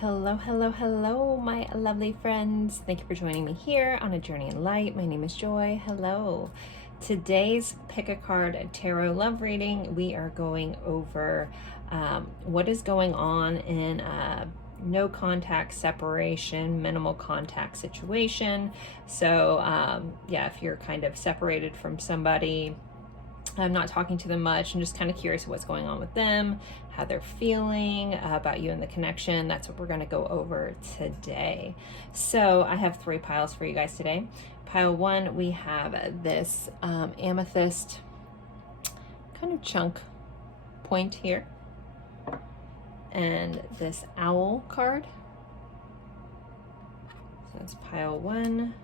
Hello, hello, hello, my lovely friends. Thank you for joining me here on A Journey in Light. My name is Joy. Hello. Today's Pick a Card Tarot Love Reading, we are going over what is going on in a no contact separation, minimal contact situation. So yeah, if you're kind of separated from somebody, I'm not talking to them much. I'm just kind of curious what's going on with them, how they're feeling about you and the connection. That's what we're going to go over today. So I have 3 piles for you guys today. Pile 1, we have this amethyst kind of chunk point here, and this owl card. So that's pile 1.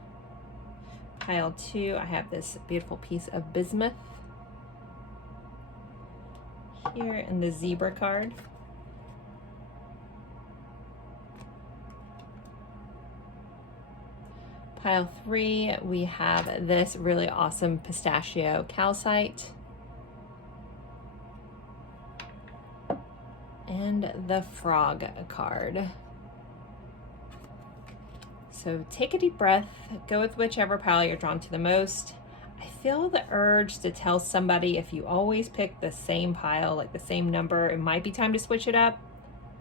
Pile 2, I have this beautiful piece of bismuth here, and the zebra card. Pile 3, we have this really awesome pistachio calcite. And the frog card. So take a deep breath, go with whichever pile you're drawn to the most. I feel the urge to tell somebody, if you always pick the same pile, like the same number, it might be time to switch it up.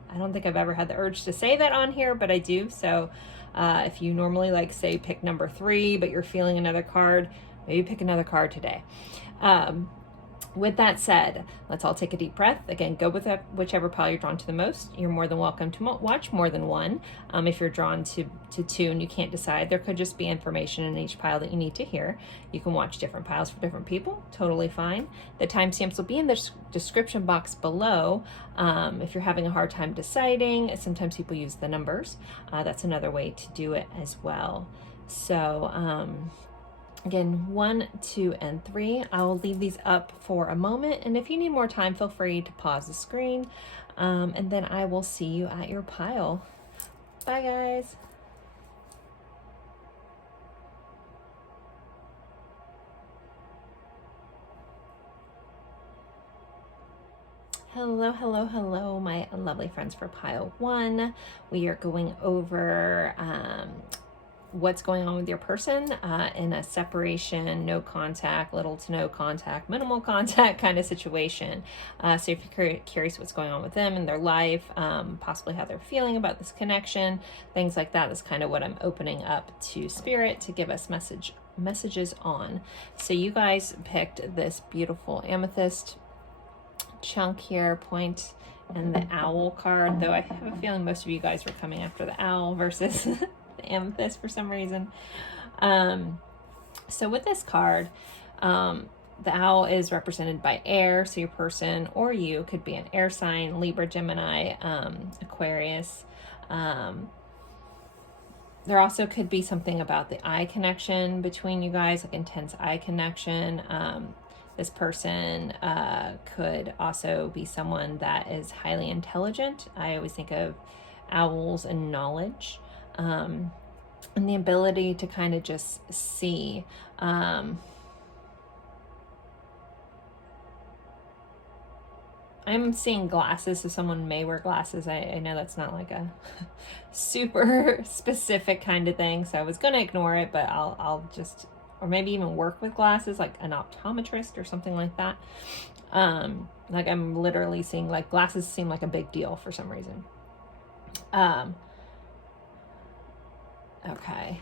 I don't think I've ever had the urge to say that on here, but I do. So if you normally like say pick number 3, but you're feeling another card, maybe pick another card today. With that said, let's all take a deep breath. Again, go with whichever pile you're drawn to the most. You're more than welcome to watch more than one. If you're drawn to 2 and you can't decide, there could just be information in each pile that you need to hear. You can watch different piles for different people, totally fine. The timestamps will be in the description box below. If you're having a hard time deciding, sometimes people use the numbers. That's another way to do it as well. So, again, 1, 2, and 3. I will leave these up for a moment, and if you need more time, feel free to pause the screen, and then I will see you at your pile. Bye, guys. Hello, hello, hello, my lovely friends for pile 1. We are going over what's going on with your person in a separation, no contact, little to no contact, minimal contact kind of situation. So if you're curious what's going on with them in their life, possibly how they're feeling about this connection, things like that, that's kind of what I'm opening up to Spirit to give us messages on. So you guys picked this beautiful amethyst chunk here, point, and the owl card, though I have a feeling most of you guys were coming after the owl versus the amethyst for some reason. So with this card, the owl is represented by air, so your person or you could be an air sign, Libra, Gemini, Aquarius. There also could be something about the eye connection between you guys, like intense eye connection. This person could also be someone that is highly intelligent. I always think of owls and knowledge. And the ability to kind of just see. I'm seeing glasses, so someone may wear glasses. I know that's not like a super specific kind of thing, so I was going to ignore it, but I'll just, or maybe even work with glasses, like an optometrist or something like that. Like I'm literally seeing, like, glasses seem like a big deal for some reason. Okay.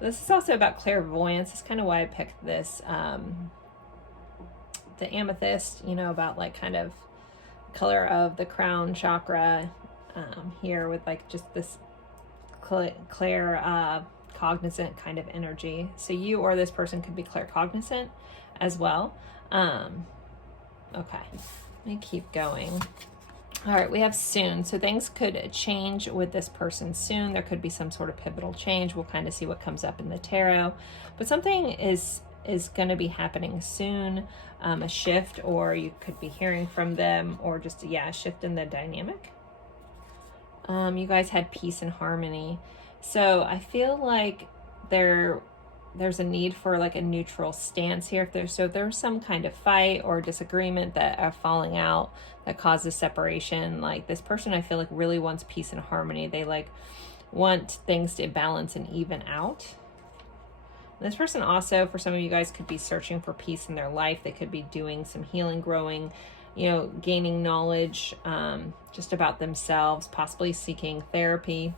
This is also about clairvoyance. That's kind of why I picked this. The amethyst, you know, about like kind of color of the crown chakra here with like just this clear cognizant kind of energy. So you or this person could be claircognizant as well. Okay, let me keep going. All right, we have soon. So things could change with this person soon. There could be some sort of pivotal change. We'll kind of see what comes up in the tarot. But something is going to be happening soon, a shift, or you could be hearing from them, or just, yeah, a shift in the dynamic. You guys had peace and harmony. So I feel like there there's a need for like a neutral stance here. If there's some kind of fight or disagreement that are falling out that causes separation, like this person I feel like really wants peace and harmony. They like want things to balance and even out. This person also, for some of you guys, could be searching for peace in their life. They could be doing some healing, growing, you know, gaining knowledge just about themselves, possibly seeking therapy,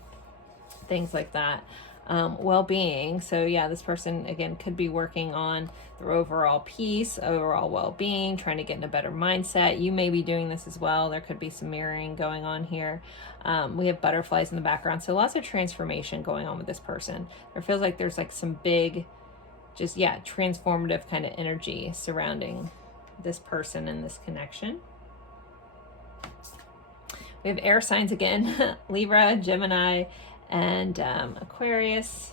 things like that. Well-being. So yeah, this person again could be working on their overall peace, overall well-being, trying to get in a better mindset. You may be doing this as well. There could be some mirroring going on here. We have butterflies in the background, so lots of transformation going on with this person. There feels like there's like some big, just transformative kind of energy surrounding this person and this connection. We have air signs again, Libra, Gemini, and Aquarius.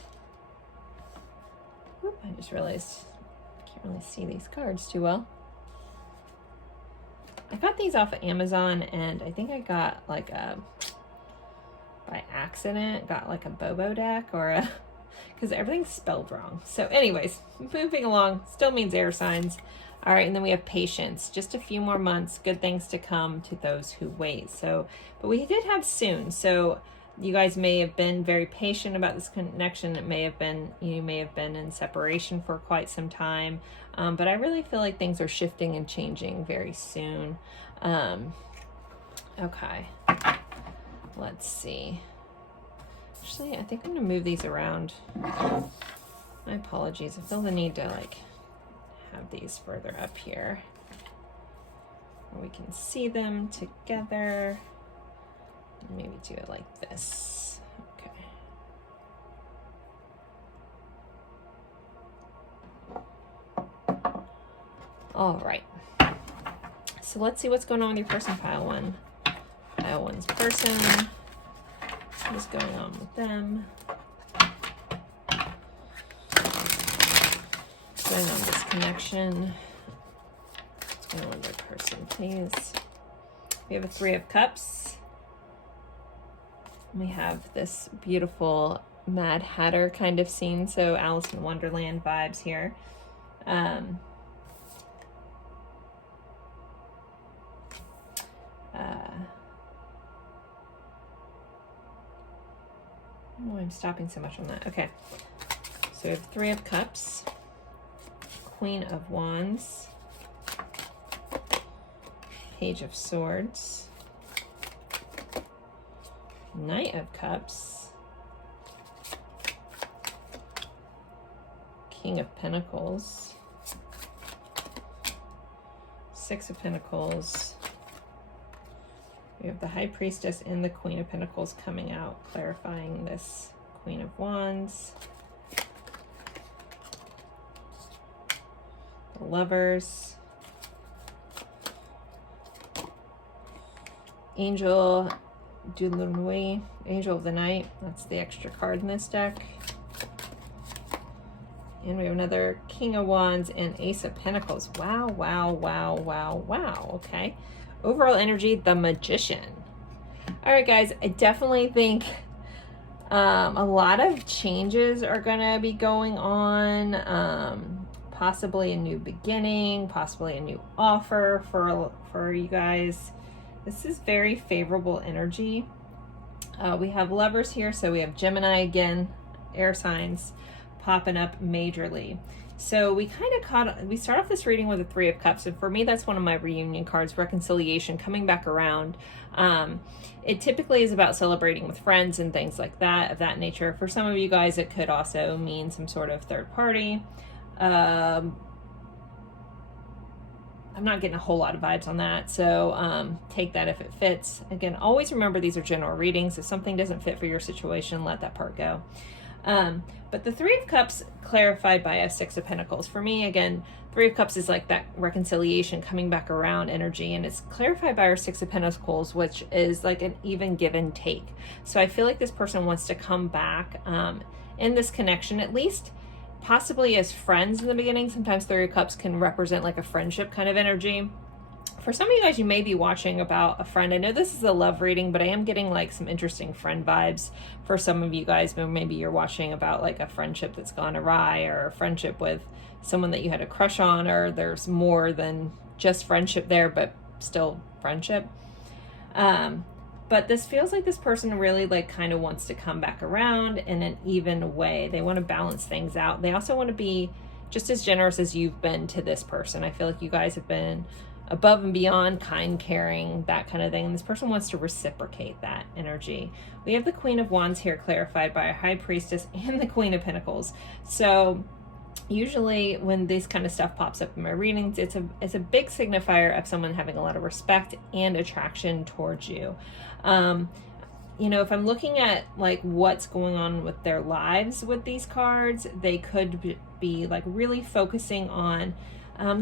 Whoop, I just realized I can't really see these cards too well. I got these off of Amazon, and I think I got like by accident, got like a Bobo deck or a, because everything's spelled wrong. So anyways, moving along, still means air signs. All right, and then we have patience. Just a few more months, good things to come to those who wait. So, but we did have soon. So you guys may have been very patient about this connection. It may have been, you may have been in separation for quite some time. But I really feel like things are shifting and changing very soon. Okay, let's see. Actually, I think I'm gonna move these around. My apologies. I feel the need to like have these further up here where we can see them together. Maybe do it like this. Okay. All right. So let's see what's going on with your person, pile one. Pile one's person. What is going on with them? What's going on with this connection? What's going on with their person, please? We have a Three of Cups. We have this beautiful Mad Hatter kind of scene, so Alice in Wonderland vibes here. Oh, I'm stopping so much on that. Okay, so we have Three of Cups, Queen of Wands, Page of Swords, Knight of Cups, King of Pentacles, Six of Pentacles. We have the High Priestess and the Queen of Pentacles coming out, clarifying this Queen of Wands. The Lovers. Angel de la Nuit, Angel of the Night. That's the extra card in this deck. And we have another King of Wands and Ace of Pentacles. Wow, wow, wow, wow, wow. Okay. Overall energy, the Magician. All right, guys, I definitely think a lot of changes are going to be going on. Possibly a new beginning, possibly a new offer for you guys. This is very favorable energy. We have Lovers here, so we have Gemini again, air signs popping up majorly. So we kind of we start off this reading with a Three of Cups, and for me that's one of my reunion cards, reconciliation, coming back around. It typically is about celebrating with friends and things like that, of that nature. For some of you guys, it could also mean some sort of third party. I'm not getting a whole lot of vibes on that, so take that if it fits. Again, always remember these are general readings. If something doesn't fit for your situation, let that part go. But the Three of Cups clarified by a Six of Pentacles. For me, again, Three of Cups is like that reconciliation, coming back around energy, and it's clarified by our Six of Pentacles, which is like an even give and take. So I feel like this person wants to come back in this connection, at least possibly as friends in the beginning. Sometimes Three of Cups can represent like a friendship kind of energy. for some of you guys, you may be watching about a friend. I know this is a love reading, but I am getting like some interesting friend vibes for some of you guys. But maybe you're watching about like a friendship that's gone awry, or a friendship with someone that you had a crush on, or there's more than just friendship there, but still friendship. But this feels like this person really like kind of wants to come back around in an even way. They want to balance things out. They also want to be just as generous as you've been to this person. I feel like you guys have been above and beyond, kind, caring, that kind of thing. And this person wants to reciprocate that energy. We have the Queen of Wands here clarified by a High Priestess and the Queen of Pentacles. So usually when this kind of stuff pops up in my readings, it's a big signifier of someone having a lot of respect and attraction towards you. You know, if I'm looking at like what's going on with their lives with these cards, they could be like really focusing on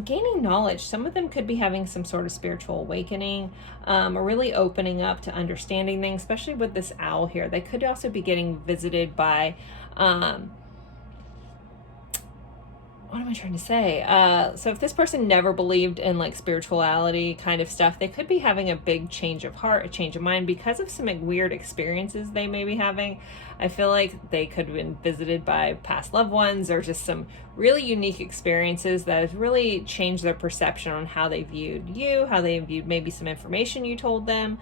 gaining knowledge. Some of them could be having some sort of spiritual awakening, or really opening up to understanding things, especially with this owl here. They could also be getting visited by what am I trying to say? So if this person never believed in like spirituality kind of stuff, they could be having a big change of heart, a change of mind because of some like, weird experiences they may be having. I feel like they could have been visited by past loved ones, or just some really unique experiences that have really changed their perception on how they viewed you, how they viewed maybe some information you told them,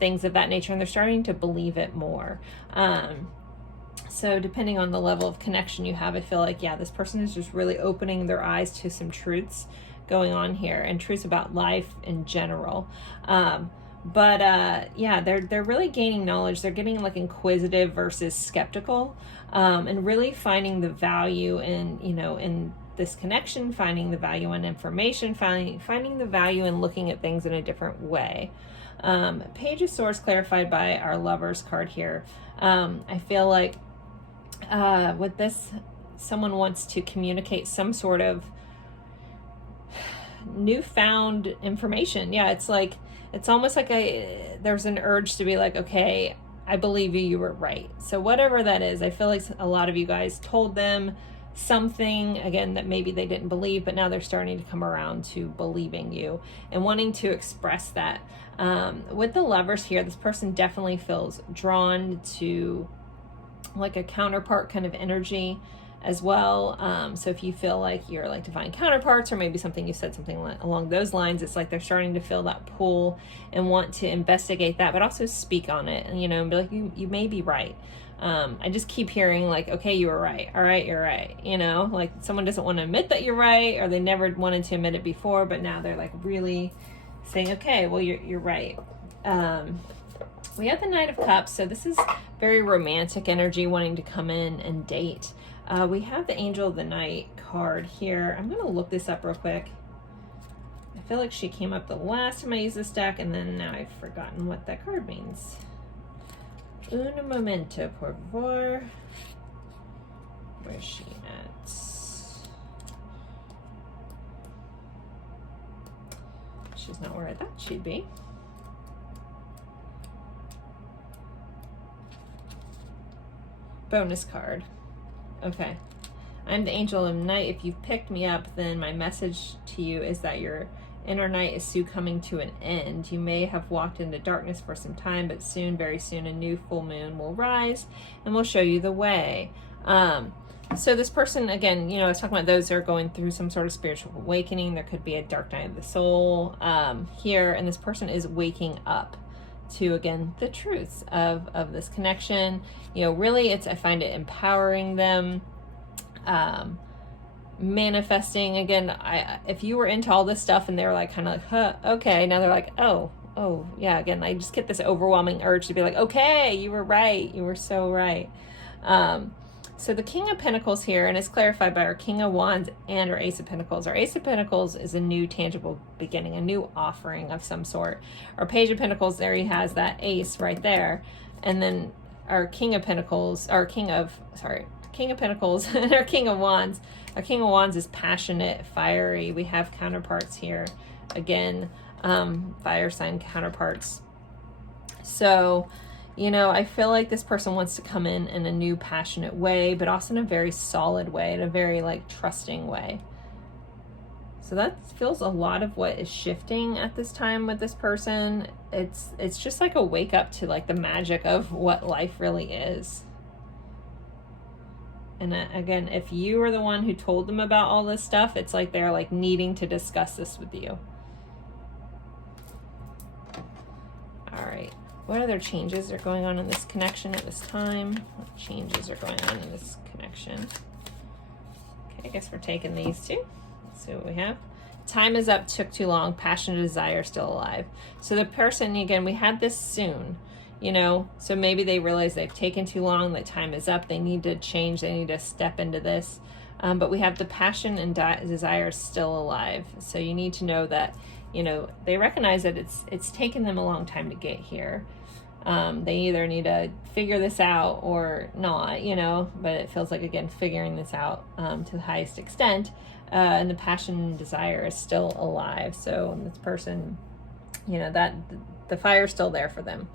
things of that nature, and they're starting to believe it more. So depending on the level of connection you have, I feel like, yeah, this person is just really opening their eyes to some truths going on here, and truths about life in general. Yeah, they're really gaining knowledge. They're getting like inquisitive versus skeptical, and really finding the value in, you know, in this connection, finding the value in information, finding the value in looking at things in a different way. Page of Swords clarified by our Lovers card here. I feel like with this, someone wants to communicate some sort of newfound information. Yeah, it's like, it's almost like there's an urge to be like, okay, I believe you were right. So whatever that is, I feel like a lot of you guys told them something, again, that maybe they didn't believe, but now they're starting to come around to believing you and wanting to express that. With the Lovers here, this person definitely feels drawn to like a counterpart kind of energy as well. So if you feel like you're like divine counterparts, or maybe something you said something along those lines, it's like they're starting to feel that pull and want to investigate that, but also speak on it, and, you know, and be like, you may be right. I just keep hearing like, okay, you were right. All right, you're right. You know, like someone doesn't want to admit that you're right, or they never wanted to admit it before, but now they're like really saying, okay, well, you're right. We have the Knight of Cups, so this is very romantic energy, wanting to come in and date. We have the Angel of the Night card here. I'm going to look this up real quick. I feel like she came up the last time I used this deck, and then now I've forgotten what that card means. Un momento, por favor. Where's she at? She's not where I thought she'd be. Bonus card. Okay. I'm the Angel of Night. If you've picked me up, then my message to you is that your inner night is soon coming to an end. You may have walked into darkness for some time, but soon, very soon, a new full moon will rise and will show you the way. So this person, again, you know, I was talking about those that are going through some sort of spiritual awakening. There could be a dark night of the soul here, and this person is waking up to, again, the truths of this connection. You know, really, I find it empowering them, manifesting. Again, if you were into all this stuff and they were like kind of like, huh, okay, now they're like, oh yeah, again, I just get this overwhelming urge to be like, okay, you were right, you were so right. So the King of Pentacles here, and it's clarified by our King of Wands and our Ace of Pentacles. Our Ace of Pentacles is a new tangible beginning, a new offering of some sort. Our Page of Pentacles, there he has that ace right there. And then our King of Pentacles, King of Pentacles and our King of Wands. Our King of Wands is passionate, fiery. We have counterparts here. Again, fire sign counterparts. So, you know, I feel like this person wants to come in a new passionate way, but also in a very solid way, in a very like trusting way. So that feels a lot of what is shifting at this time with this person. It's just like a wake up to like the magic of what life really is. And again, if you are the one who told them about all this stuff, it's like they're like needing to discuss this with you. All right. What other changes are going on in this connection at this time? What changes are going on in this connection? Okay, I guess we're taking these two. Let's see what we have. Time is up, took too long, passion and desire still alive. So the person, again, we had this soon, you know, so maybe they realize they've taken too long, that time is up, they need to change, they need to step into this. But we have the passion and desire still alive. So you need to know that, you know, they recognize that it's taken them a long time to get here. They either need to figure this out or not, you know, but it feels like, again, figuring this out to the highest extent. And the passion and desire is still alive. So this person, you know, that the fire's still there for them.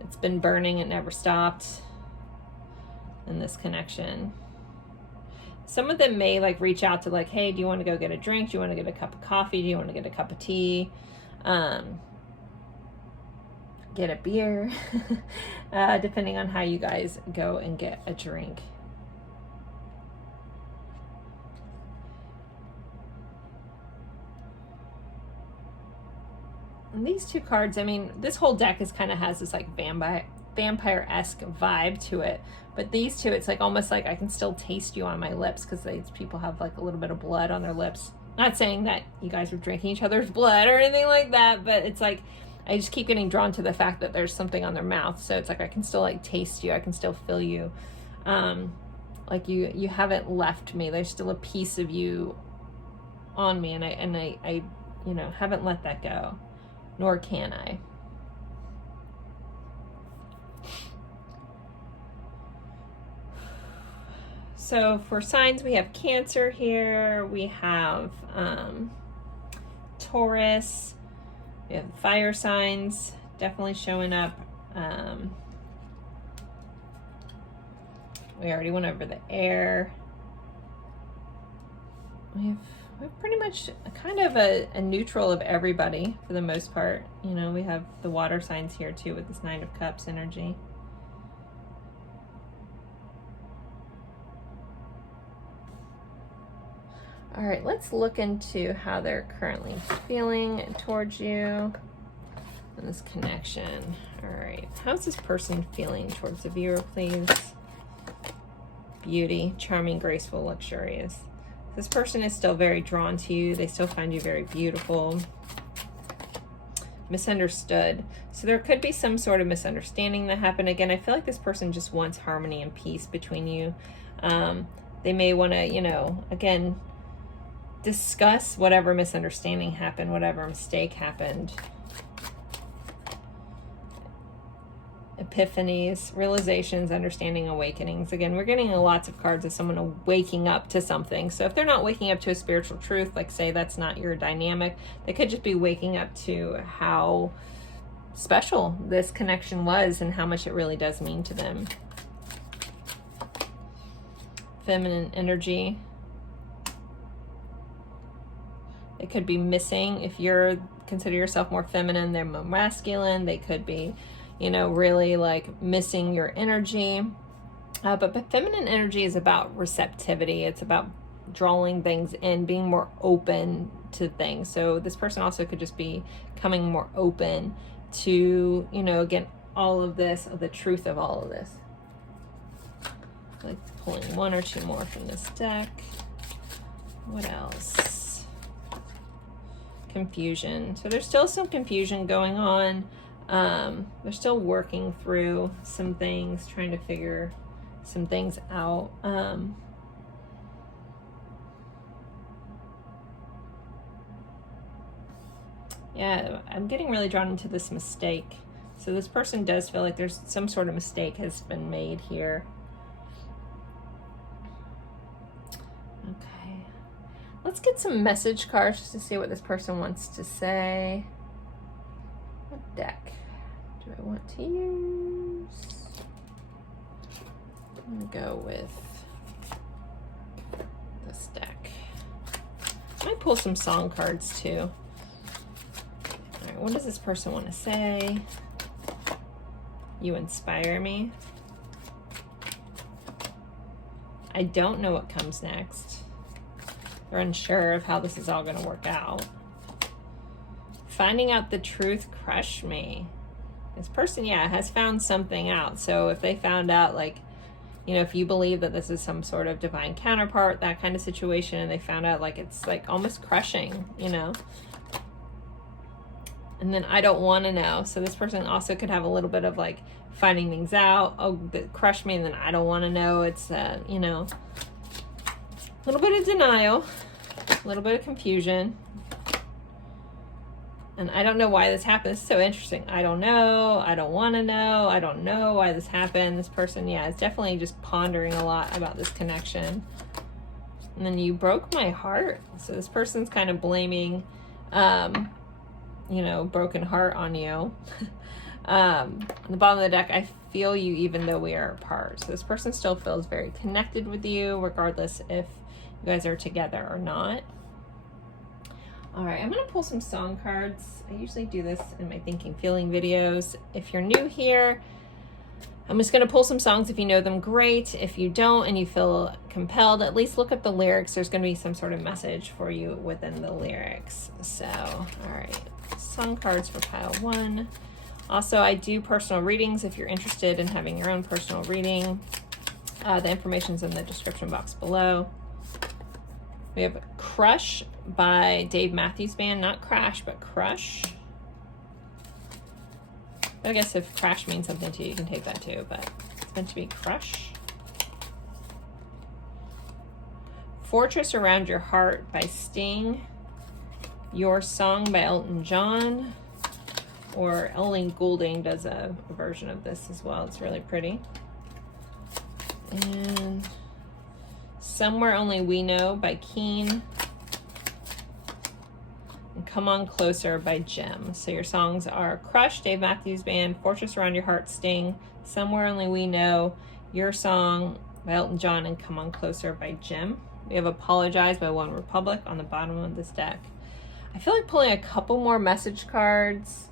It's been burning, it never stopped in this connection. Some of them may like reach out to like, hey, do you want to go get a drink? Do you want to get a cup of coffee? Do you want to get a cup of tea? Get a beer, depending on how you guys go and get a drink. And these two cards, I mean, this whole deck is kind of has this like vampire-esque vibe to it. But these two, it's like almost like I can still taste you on my lips, because these people have like a little bit of blood on their lips. Not saying that you guys are drinking each other's blood or anything like that, but it's like I just keep getting drawn to the fact that there's something on their mouth. So it's like I can still like taste you. I can still feel you. Like you haven't left me. There's still a piece of you on me, and I you know, haven't let that go. Nor can I. So for signs, we have Cancer here. We have Taurus. We have fire signs definitely showing up. We already went over the air. We have pretty much kind of a neutral of everybody for the most part. You know, we have the water signs here too with this Nine of Cups energy. All right, let's look into how they're currently feeling towards you in this connection. All right, how's this person feeling towards the viewer, please? Beauty, charming, graceful, luxurious. This person is still very drawn to you. They still find you very beautiful. Misunderstood. So there could be some sort of misunderstanding that happened. Again, I feel like this person just wants harmony and peace between you. They may want to, you know, again, discuss whatever misunderstanding happened, whatever mistake happened. Epiphanies, realizations, understanding, awakenings. Again, we're getting lots of cards of someone waking up to something. So if they're not waking up to a spiritual truth, like say that's not your dynamic, they could just be waking up to how special this connection was and how much it really does mean to them. Feminine energy. They could be missing. If you're consider yourself more feminine, they're more masculine. They could be, you know, really like missing your energy. But feminine energy is about receptivity. It's about drawing things in, being more open to things. So this person also could just be coming more open to, you know, again, all of this, the truth of all of this. Like pulling one or two more from this deck. What else? Confusion. So there's still some confusion going on. They're still working through some things, trying to figure some things out. Yeah, I'm getting really drawn into this mistake. So this person does feel like there's some sort of mistake has been made here. Okay. Let's get some message cards just to see what this person wants to say. What deck do I want to use? I'm gonna go with this deck. I might pull some song cards too. All right, what does this person want to say? You inspire me. I don't know what comes next. They're unsure of how this is all going to work out. Finding out the truth crushed me. This person, yeah, has found something out. So if they found out, like, you know, if you believe that this is some sort of divine counterpart, that kind of situation, and they found out, like, it's like almost crushing, you know. And then I don't want to know. So this person also could have a little bit of like finding things out. Oh, that crushed me, and then I don't want to know. It's, you know, a little bit of denial, a little bit of confusion. And I don't know why this happened. It's so interesting. I don't know. I don't want to know. I don't know why this happened. This person, yeah, is definitely just pondering a lot about this connection. And then you broke my heart. So this person's kind of blaming, you know, broken heart on you. On the bottom of the deck, I feel you even though we are apart. So this person still feels very connected with you, regardless if you guys are together or not. All right, I'm gonna pull some song cards. I usually do this in my thinking feeling videos. If you're new here, I'm just gonna pull some songs. If you know them, great. If you don't and you feel compelled, at least look up the lyrics. There's gonna be some sort of message for you within the lyrics. So, all right, song cards for pile 1. Also, I do personal readings if you're interested in having your own personal reading. The information's in the description box below. We have Crush by Dave Matthews Band. Not Crash, but Crush. I guess if Crash means something to you, you can take that too, but it's meant to be Crush. Fortress Around Your Heart by Sting. Your Song by Elton John. Or Ellie Goulding does a version of this as well. It's really pretty. And Somewhere Only We Know by Keen. And Come On Closer by Jim. So your songs are Crush, Dave Matthews Band, Fortress Around Your Heart, Sting, Somewhere Only We Know, Your Song by Elton John, and Come On Closer by Jim. We have Apologize by One Republic on the bottom of this deck. I feel like pulling a couple more message cards.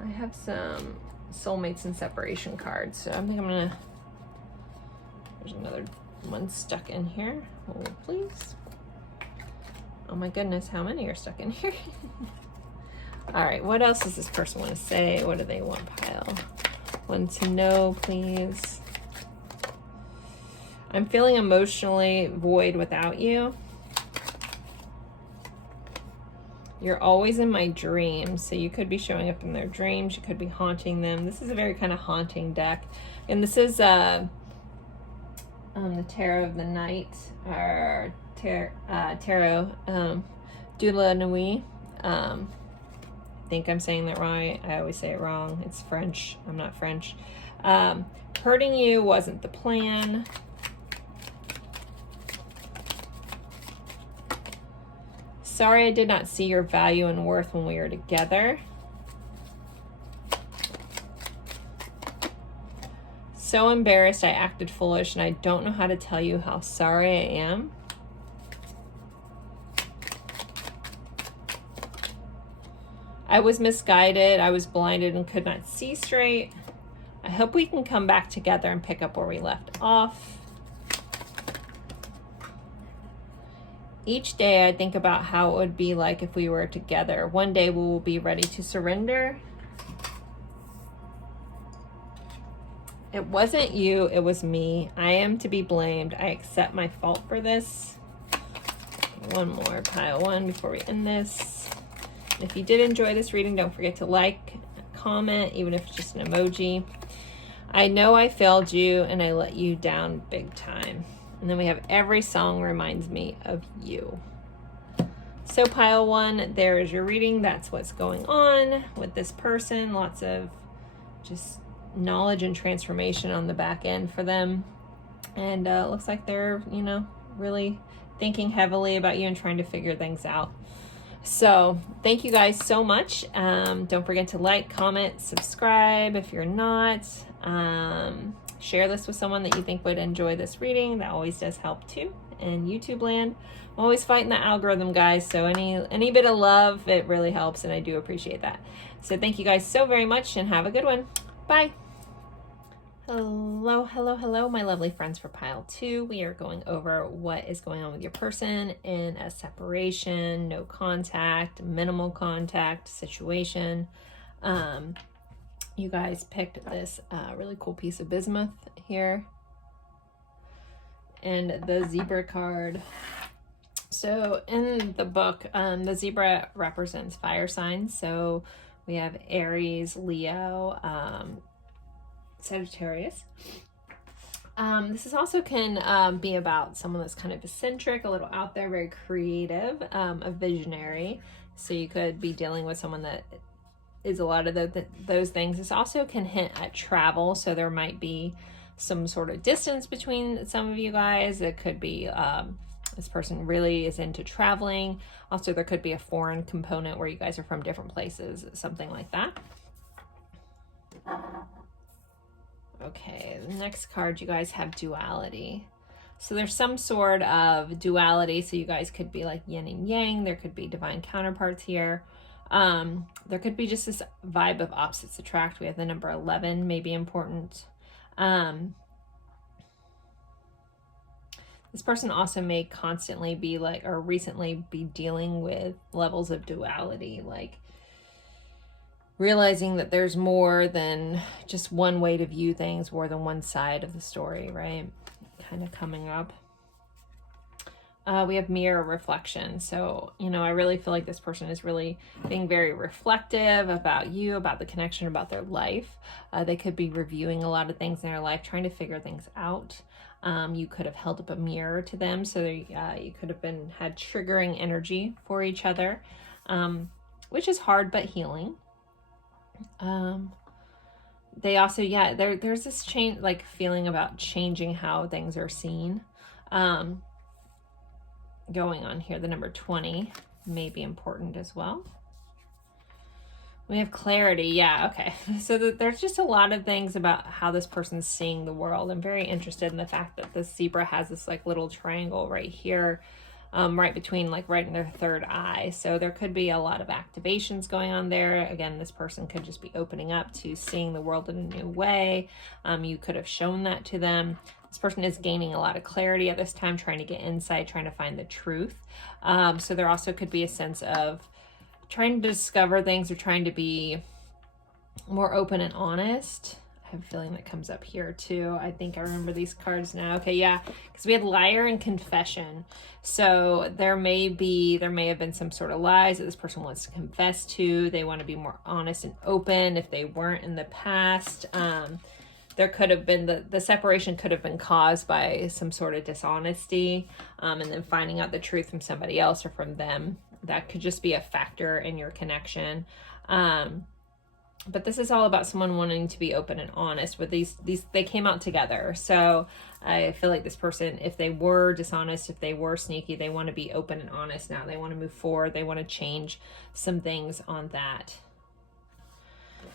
I have some Soulmates and Separation cards, so I think I'm gonna, there's another one stuck in here. Hold please. Oh my goodness, how many are stuck in here? All right, what else does this person want to say? What do they want, pile? Want to know, please. I'm feeling emotionally void without you. You're always in my dreams. So you could be showing up in their dreams. You could be haunting them. This is a very kind of haunting deck. And this is the Tarot of the Night, or Tarot de la Nuit. I think I'm saying that right. I always say it wrong. It's French. I'm not French. Hurting you wasn't the plan. Sorry I did not see your value and worth when we were together. So embarrassed I acted foolish, and I don't know how to tell you how sorry I am. I was misguided, I was blinded and could not see straight. I hope we can come back together and pick up where we left off. Each day I think about how it would be like if we were together. One day we will be ready to surrender. It wasn't you, it was me. I am to be blamed. I accept my fault for this. One more, pile 1, before we end this. If you did enjoy this reading, don't forget to like, comment, even if it's just an emoji. I know I failed you and I let you down big time. And then we have every song reminds me of you. So pile 1, there is your reading. That's what's going on with this person. Lots of just knowledge and transformation on the back end for them. And it looks like they're, you know, really thinking heavily about you and trying to figure things out. So thank you guys so much. Don't forget to like, comment, subscribe if you're not. Share this with someone that you think would enjoy this reading. That always does help too. in YouTube land. I'm always fighting the algorithm, guys, so any bit of love, it really helps, and I do appreciate that. So thank you guys so very much, and have a good one. Bye. Hello, hello, hello, my lovely friends for pile 2. We are going over what is going on with your person in a separation, no contact, minimal contact situation. You guys picked this really cool piece of bismuth here, and the zebra card. So in the book, the zebra represents fire signs. So we have Aries, Leo, Sagittarius. This is also can be about someone that's kind of eccentric, a little out there, very creative, a visionary. So you could be dealing with someone that is a lot of those things. This also can hint at travel. So there might be some sort of distance between some of you guys. It could be this person really is into traveling. Also, there could be a foreign component where you guys are from different places, something like that. Okay, the next card, you guys have duality. So there's some sort of duality. So you guys could be like yin and yang. There could be divine counterparts here. There could be just this vibe of opposites attract. We have the number 11 may be important. This person also may constantly be like, or recently be dealing with levels of duality, like realizing that there's more than just one way to view things, more than one side of the story, right? Kind of coming up. We have mirror reflection. So, you know, I really feel like this person is really being very reflective about you, about the connection, about their life. They could be reviewing a lot of things in their life, trying to figure things out. You could have held up a mirror to them. So you could have had triggering energy for each other, which is hard but healing. They also, there's this change, like feeling about changing how things are seen. Going on here, the number 20 may be important as well. We have clarity. Yeah, okay. So there's just a lot of things about how this person's seeing the world. I'm very interested in the fact that this zebra has this like little triangle right here, right between, like right in their third eye. So there could be a lot of activations going on there. Again, this person could just be opening up to seeing the world in a new way. You could have shown that to them. This person is gaining a lot of clarity at this time, trying to get insight, trying to find the truth. So there also could be a sense of trying to discover things or trying to be more open and honest. I have a feeling that comes up here too. I think I remember these cards now. Okay, yeah, because we had liar and confession. So there may have been some sort of lies that this person wants to confess to. They want to be more honest and open if they weren't in the past. There could have been, the separation could have been caused by some sort of dishonesty, and then finding out the truth from somebody else or from them. That could just be a factor in your connection. But this is all about someone wanting to be open and honest with these, they came out together. So I feel like this person, if they were dishonest, if they were sneaky, they want to be open and honest now. They want to move forward. They want to change some things on that.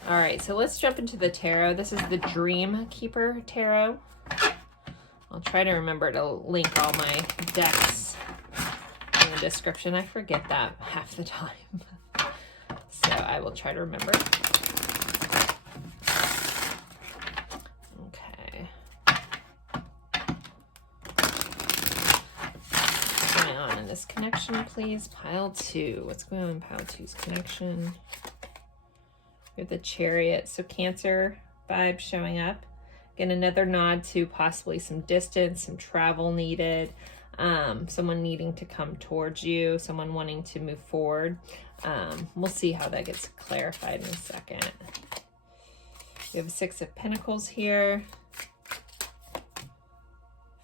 All right, so let's jump into the tarot. This is the Dream Keeper Tarot. I'll try to remember to link all my decks in the description. I forget that half the time. So I will try to remember. Okay. What's going on in this connection, please? Pile 2. What's going on in pile 2's connection? We have the Chariot, so Cancer vibe showing up. Again, another nod to possibly some distance, some travel needed, someone needing to come towards you, someone wanting to move forward. We'll see how that gets clarified in a second. We have a 6 of Pentacles here,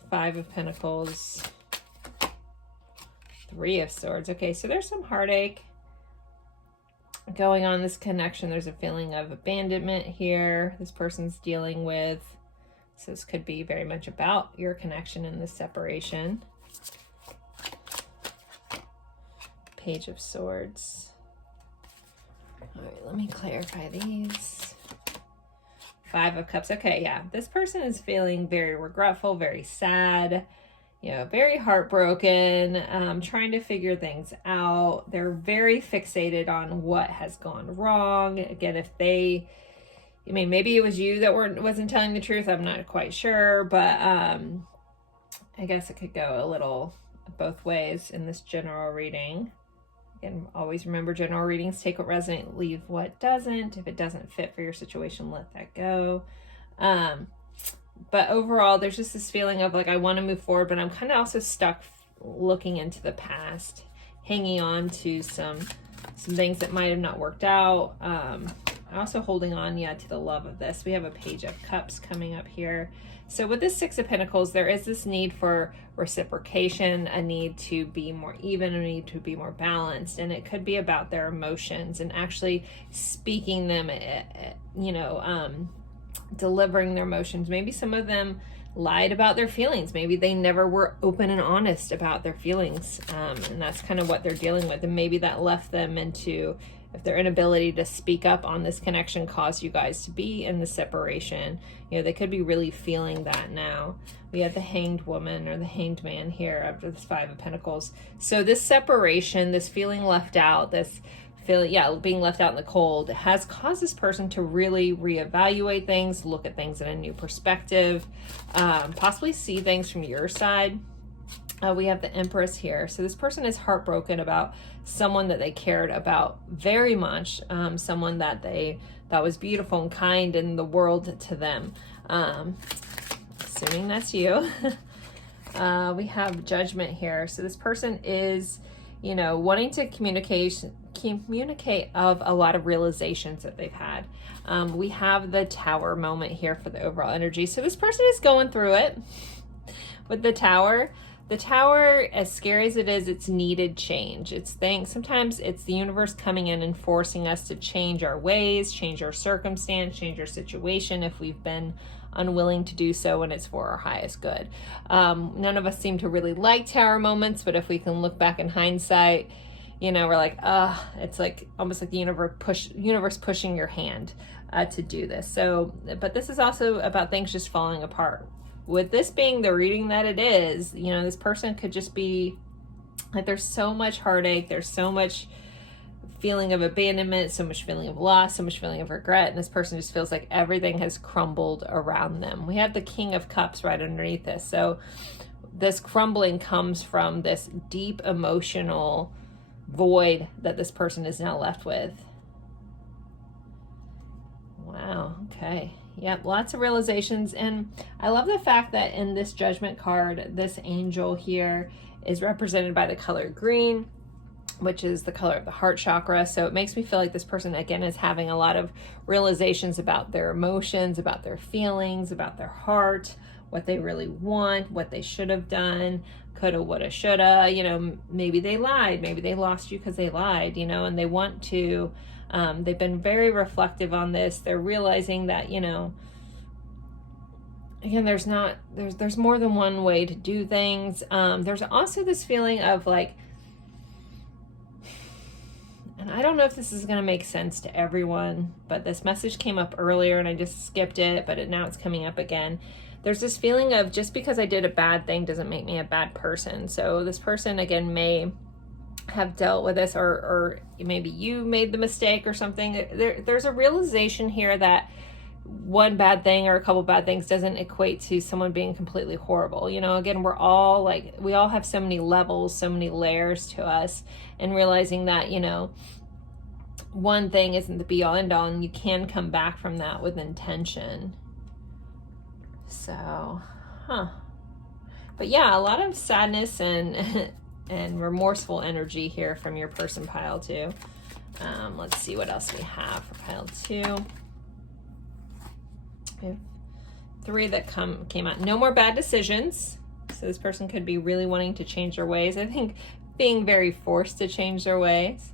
5 of Pentacles, 3 of Swords. Okay, so there's some heartache going on in this connection. There's a feeling of abandonment here this person's dealing with. So this could be very much about your connection in this separation. Page of Swords. All right, let me clarify these. 5 of Cups. Okay, yeah, this person is feeling very regretful, very sad. you know, very heartbroken, trying to figure things out. They're very fixated on what has gone wrong. Again, if they, I mean, maybe it was you that wasn't telling the truth. I'm not quite sure, but I guess it could go a little both ways in this general reading. Again, always remember, general readings, take what resonates, leave what doesn't. If it doesn't fit for your situation, let that go. But overall, there's just this feeling of like, I want to move forward, but I'm kind of also stuck looking into the past, hanging on to some things that might have not worked out. Also holding on, to the love of this. We have a Page of Cups coming up here. So with this Six of Pentacles, there is this need for reciprocation, a need to be more even, a need to be more balanced. And it could be about their emotions and actually speaking them, delivering their emotions. Maybe some of them lied about their feelings. Maybe they never were open and honest about their feelings. And that's kind of what they're dealing with. And maybe that left them into, if their inability to speak up on this connection caused you guys to be in the separation, they could be really feeling that now. We have the Hanged Woman or the Hanged Man here after this Five of Pentacles. So this separation, this feeling left out, this feeling, being left out in the cold, has caused this person to really reevaluate things, look at things in a new perspective, possibly see things from your side. We have the Empress here. So this person is heartbroken about someone that they cared about very much, someone that they thought was beautiful and kind in the world to them. Assuming that's you. We have Judgment here. So this person is, wanting to communicate of a lot of realizations that they've had. We have the Tower moment here for the overall energy. So this person is going through it with the Tower. The Tower, as scary as it is, it's needed change. Sometimes it's the universe coming in and forcing us to change our ways, change our circumstance, change our situation if we've been unwilling to do so, and it's for our highest good. None of us seem to really like Tower moments, but if we can look back in hindsight, we're like, it's like almost like the universe pushing your hand to do this. So, but this is also about things just falling apart. With this being the reading that it is, this person could just be like, there's so much heartache, there's so much feeling of abandonment, so much feeling of loss, so much feeling of regret, and this person just feels like everything has crumbled around them. We have the King of Cups right underneath this. So this crumbling comes from this deep emotional void that this person is now left with. Wow, okay. Yep, lots of realizations. And I love the fact that in this Judgment card, this angel here is represented by the color green, which is the color of the heart chakra. So it makes me feel like this person, again, is having a lot of realizations about their emotions, about their feelings, about their heart, what they really want, what they should have done, coulda, woulda, shoulda. Maybe they lied, maybe they lost you because they lied, and they want to, they've been very reflective on this. They're realizing that, again, there's more than one way to do things. There's also this feeling of like, and I don't know if this is going to make sense to everyone, but this message came up earlier and I just skipped it, but now it's coming up again. There's this feeling of just because I did a bad thing doesn't make me a bad person. So this person, again, may have dealt with this, or maybe you made the mistake or something. There's a realization here that one bad thing or a couple bad things doesn't equate to someone being completely horrible. Again, we all have so many levels, so many layers to us, and realizing that, one thing isn't the be all end all, and you can come back from that with intention. So, but yeah, a lot of sadness and remorseful energy here from your person, pile 2. Let's see what else we have for pile 2. We have 3 that came out. No more bad decisions. So this person could be really wanting to change their ways. I think being very forced to change their ways.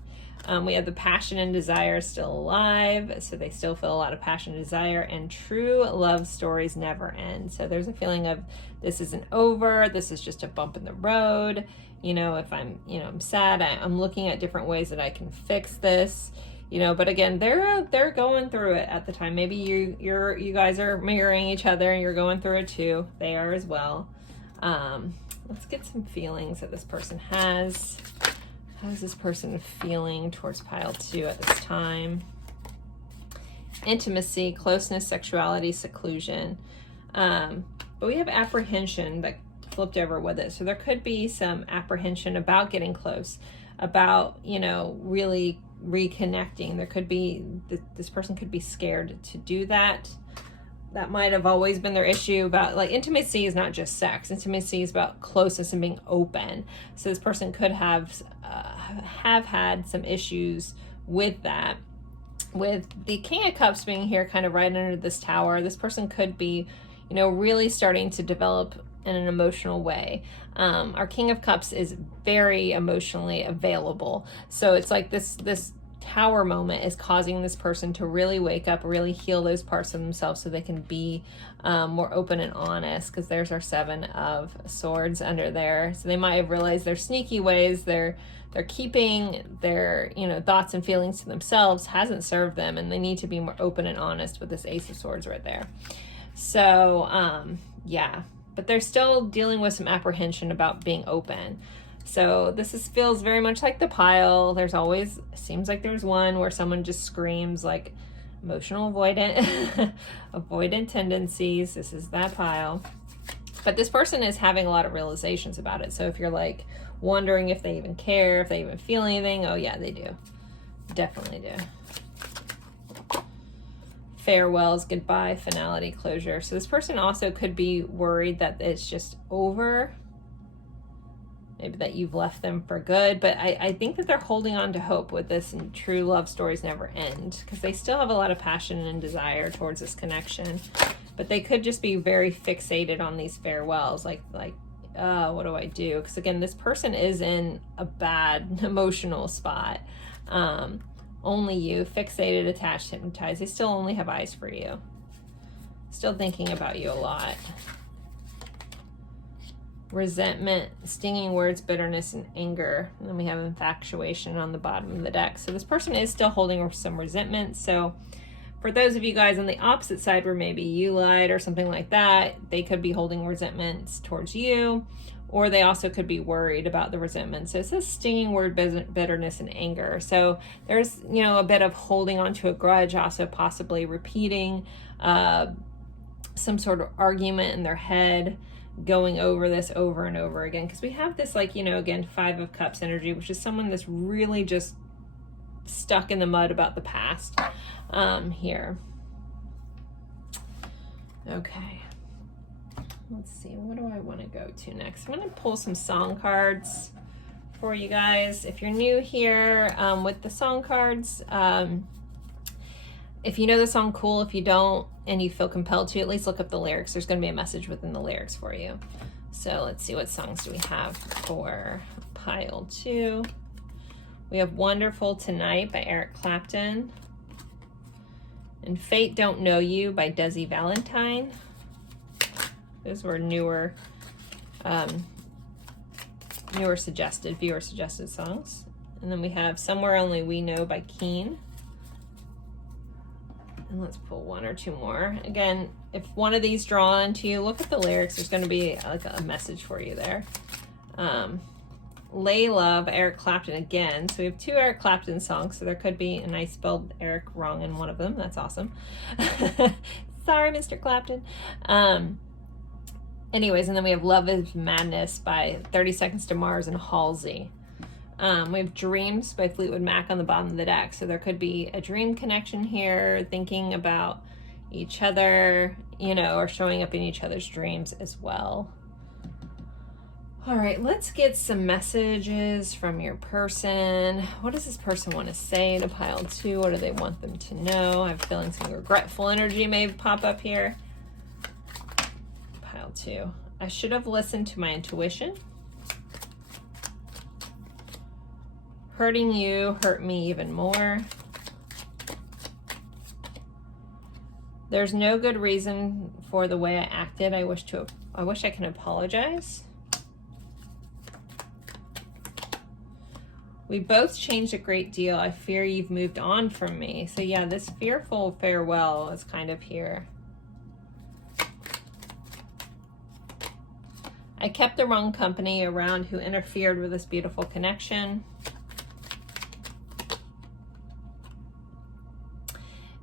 We have the passion and desire still alive, so they still feel a lot of passion and desire, and true love stories never end. So there's a feeling of this isn't over, this is just a bump in the road. If I'm sad, I'm looking at different ways that I can fix this. But again, they're going through it at the time. Maybe you guys are mirroring each other and you're going through it too. They are as well. Let's get some feelings that this person has. How is this person feeling towards pile 2 at this time? Intimacy, closeness, sexuality, seclusion. But we have apprehension that flipped over with it. So there could be some apprehension about getting close, about, you know, really reconnecting. There could be, this person could be scared to do that. That might have always been their issue. About, like, intimacy is not just sex. Intimacy is about closeness and being open. So this person could have had some issues with that. With the King of Cups being here kind of right under this tower, this person could be, you know, really starting to develop in an emotional way. Our King of Cups is very emotionally available. So it's like this tower moment is causing this person to really wake up, really heal those parts of themselves so they can be more open and honest, because there's our 7 of Swords under there. So they might have realized their sneaky ways, they're keeping their, you know, thoughts and feelings to themselves hasn't served them, and they need to be more open and honest with this Ace of Swords right there. So yeah, but they're still dealing with some apprehension about being open. So this feels very much like the pile. There's always, seems like there's one where someone just screams like emotional avoidant, avoidant tendencies. This is that pile. But this person is having a lot of realizations about it. So if you're like wondering if they even care, if they even feel anything, oh yeah, they do. Definitely do. Farewells, goodbye, finality, closure. So this person also could be worried that it's just over. Maybe that you've left them for good, but I think that they're holding on to hope with this, and true love stories never end, because they still have a lot of passion and desire towards this connection, but they could just be very fixated on these farewells, like what do I do? Because again, this person is in a bad emotional spot. Only you, fixated, attached, hypnotized. They still only have eyes for you, still thinking about you a lot. Resentment, stinging words, bitterness, and anger. And then we have infatuation on the bottom of the deck. So this person is still holding some resentment. So for those of you guys on the opposite side where maybe you lied or something like that, they could be holding resentments towards you, or they also could be worried about the resentment. So it says stinging word, bitterness, and anger. So there's, you know, a bit of holding on to a grudge, also possibly repeating some sort of argument in their head, going over this over and over again, because we have this, like, you know, again, 5 of Cups energy, which is someone that's really just stuck in the mud about the past here. Okay, let's see, what do I want to go to next? I'm going to pull some song cards for you guys. If you're new here with the song cards, if you know the song, cool. If you don't and you feel compelled to, at least look up the lyrics. There's going to be a message within the lyrics for you. So let's see, what songs do we have for pile 2? We have Wonderful Tonight by Eric Clapton, and Fate Don't Know You by Desi Valentine. Those were newer viewer suggested songs. And then we have Somewhere Only We Know by Keen. And let's pull 1 or 2 more. Again, if one of these draw onto you, look at the lyrics. There's going to be like a message for you there. Layla by Eric Clapton again. So we have 2 Eric Clapton songs, so there could be, and I spelled Eric wrong in one of them. That's awesome. Sorry, Mr. Clapton. Anyways, and then we have Love is Madness by 30 Seconds to Mars and Halsey. We have Dreams by Fleetwood Mac on the bottom of the deck. So there could be a dream connection here, thinking about each other, you know, or showing up in each other's dreams as well. All right, let's get some messages from your person. What does this person want to say to pile 2? What do they want them to know? I have a feeling some regretful energy may pop up here. Pile 2. I should have listened to my intuition. Hurting you hurt me even more. There's no good reason for the way I acted. I wish I can apologize. We both changed a great deal. I fear you've moved on from me. So yeah, this fearful farewell is kind of here. I kept the wrong company around who interfered with this beautiful connection.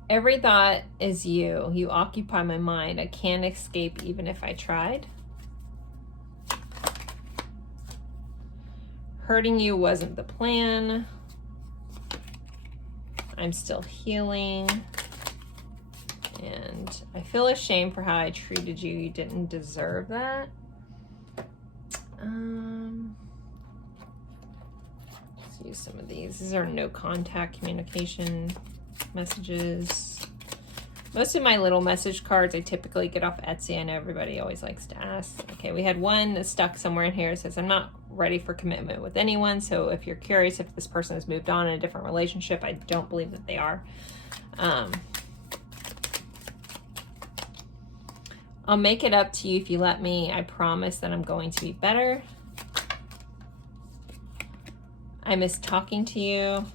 Every thought is you. You occupy my mind. I can't escape even if I tried. Hurting you wasn't the plan. I'm still healing. And I feel ashamed for how I treated you. You didn't deserve that. Let's use some of these. These are no contact communication messages. Most of my little message cards I typically get off Etsy. I know everybody always likes to ask. Okay, we had one that's stuck somewhere in here. It says, I'm not ready for commitment with anyone. So if you're curious if this person has moved on in a different relationship, I don't believe that they are. I'll make it up to you if you let me. I promise that I'm going to be better. I miss talking to you.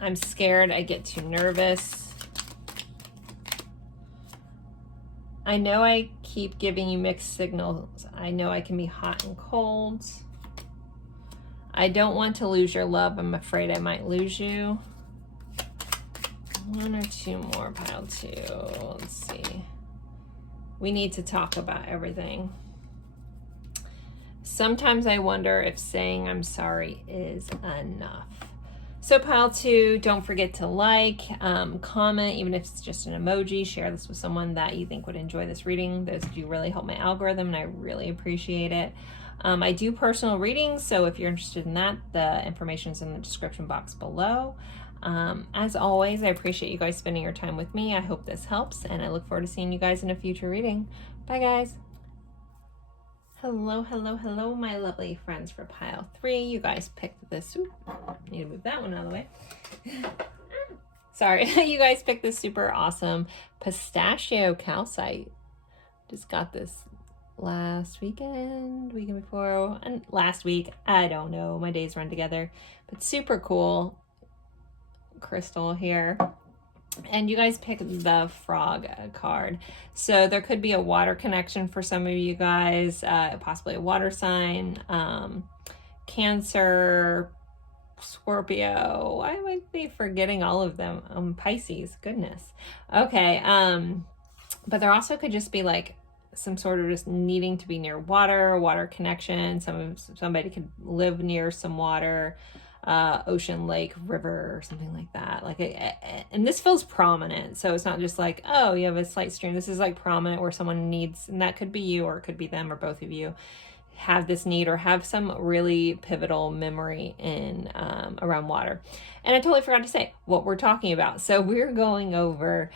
I'm scared. I get too nervous. I know I keep giving you mixed signals. I know I can be hot and cold. I don't want to lose your love. I'm afraid I might lose you. One or two more, pile two. Let's see. We need to talk about everything. Sometimes I wonder if saying I'm sorry is enough. So pile two, don't forget to like, comment, even if it's just an emoji, share this with someone that you think would enjoy this reading. Those do really help my algorithm and I really appreciate it. I do personal readings, so if you're interested in that, the information is in the description box below. As always, I appreciate you guys spending your time with me. I hope this helps and I look forward to seeing you guys in a future reading. Bye guys. Hello, hello, hello, my lovely friends for pile three. You guys picked this. Ooh, need to move that one out of the way. Sorry, you guys picked this super awesome pistachio calcite. Just got this last weekend before, and last week. I don't know. My days run together, but super cool crystal here. And you guys picked the frog card. So there could be a water connection for some of you guys, possibly a water sign, Cancer, Scorpio. Why am I forgetting all of them? Pisces, goodness. Okay, but there also could just be like some sort of just needing to be near water connection. Somebody could live near some water. Ocean, lake, river, or something like that. And this feels prominent, so it's not just like, oh, you have a slight stream. This is like prominent where someone needs, and that could be you or it could be them or both of you, have this need or have some really pivotal memory in around water. And I totally forgot to say what we're talking about. So we're going over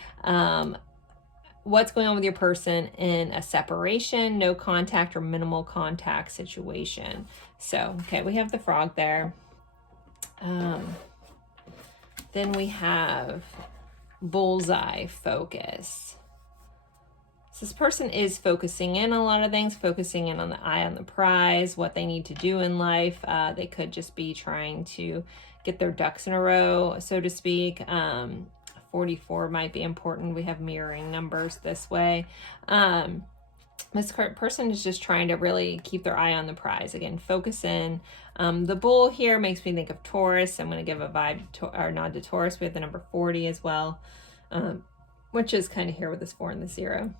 what's going on with your person in a separation, no contact, or minimal contact situation. So, okay, we have the frog there. Then we have bullseye focus. So this person is focusing in a lot of things, focusing in on the eye on the prize, what they need to do in life. They could just be trying to get their ducks in a row, so to speak. 44 might be important. We have mirroring numbers this way. This person is just trying to really keep their eye on the prize. Again, focus in. The bull here makes me think of Taurus. I'm going to give a vibe or nod to Taurus. We have the number 40 as well, which is kind of here with this 4 and the 0.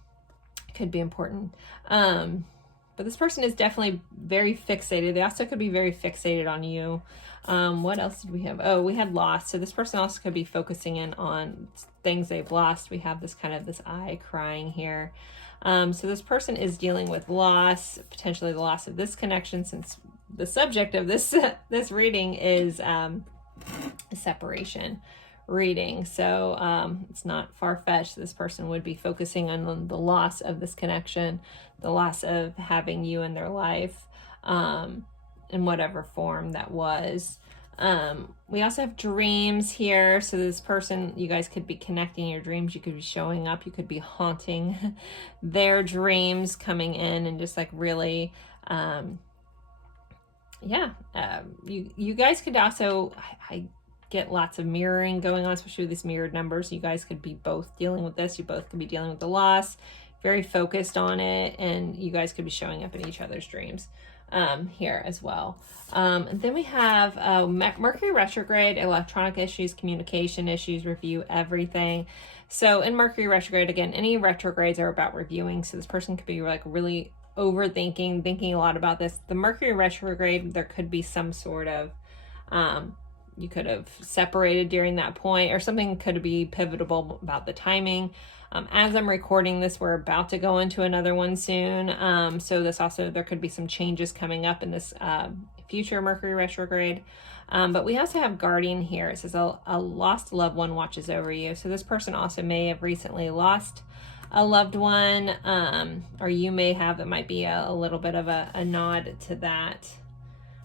Could be important. But this person is definitely very fixated. They also could be very fixated on you. What else did we have? Oh, we had loss. So this person also could be focusing in on things they've lost. We have this kind of this eye crying here. So this person is dealing with loss, potentially the loss of this connection, since the subject of this this reading is a separation reading. So it's not far-fetched. This person would be focusing on the loss of this connection, the loss of having you in their life, in whatever form that was. We also have dreams here. So this person, you guys could be connecting your dreams. You could be showing up. You could be haunting their dreams, coming in and just like really, you guys could also, I get lots of mirroring going on, especially with these mirrored numbers. You guys could be both dealing with this. You both could be dealing with the loss. very focused on it, and you guys could be showing up in each other's dreams here as well. And then we have Mercury retrograde, electronic issues, communication issues, review everything. So in Mercury retrograde, again, any retrogrades are about reviewing. So this person could be like really overthinking, thinking a lot about this. The Mercury retrograde, there could be some sort of, you could have separated during that point, or something could be pivotal about the timing. As I'm recording this, we're about to go into another one soon. So this also, there could be some changes coming up in this future Mercury retrograde. But we also have Guardian here. It says a lost loved one watches over you. So this person also may have recently lost a loved one, or you may have, that might be a little bit of a nod to that.